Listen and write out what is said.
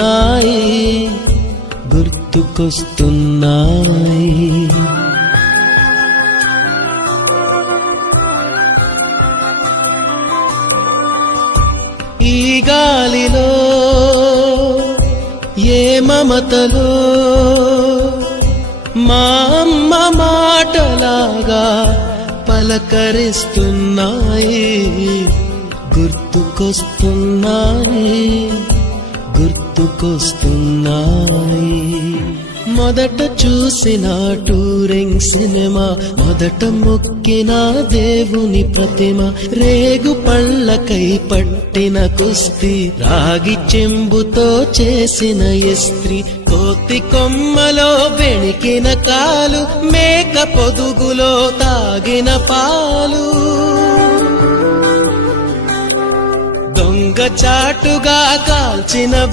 గుర్తుకొస్తున్నాయి గుర్తుకొస్తున్నాయి. ఈ గాలిలో ఏ మమతలో మా అమ్మ మాటలాగా పలకరిస్తున్నాయి గుర్తుకొస్తున్నాయి గుర్తుకొస్తున్నాయి. మొదట చూసిన టూరింగ్ సినిమా, మొదట మొక్కిన దేవుని ప్రతిమ, రేగు పళ్ళకై పట్టిన కుస్తీ, రాగి చెంబుతో చేసిన ఇస్త్రీ, కోతి కొమ్మలో బెణికిన కాలు, మేక పొదుగులో తాగిన పాలు, దొంగ చాటుగా కాల్చిన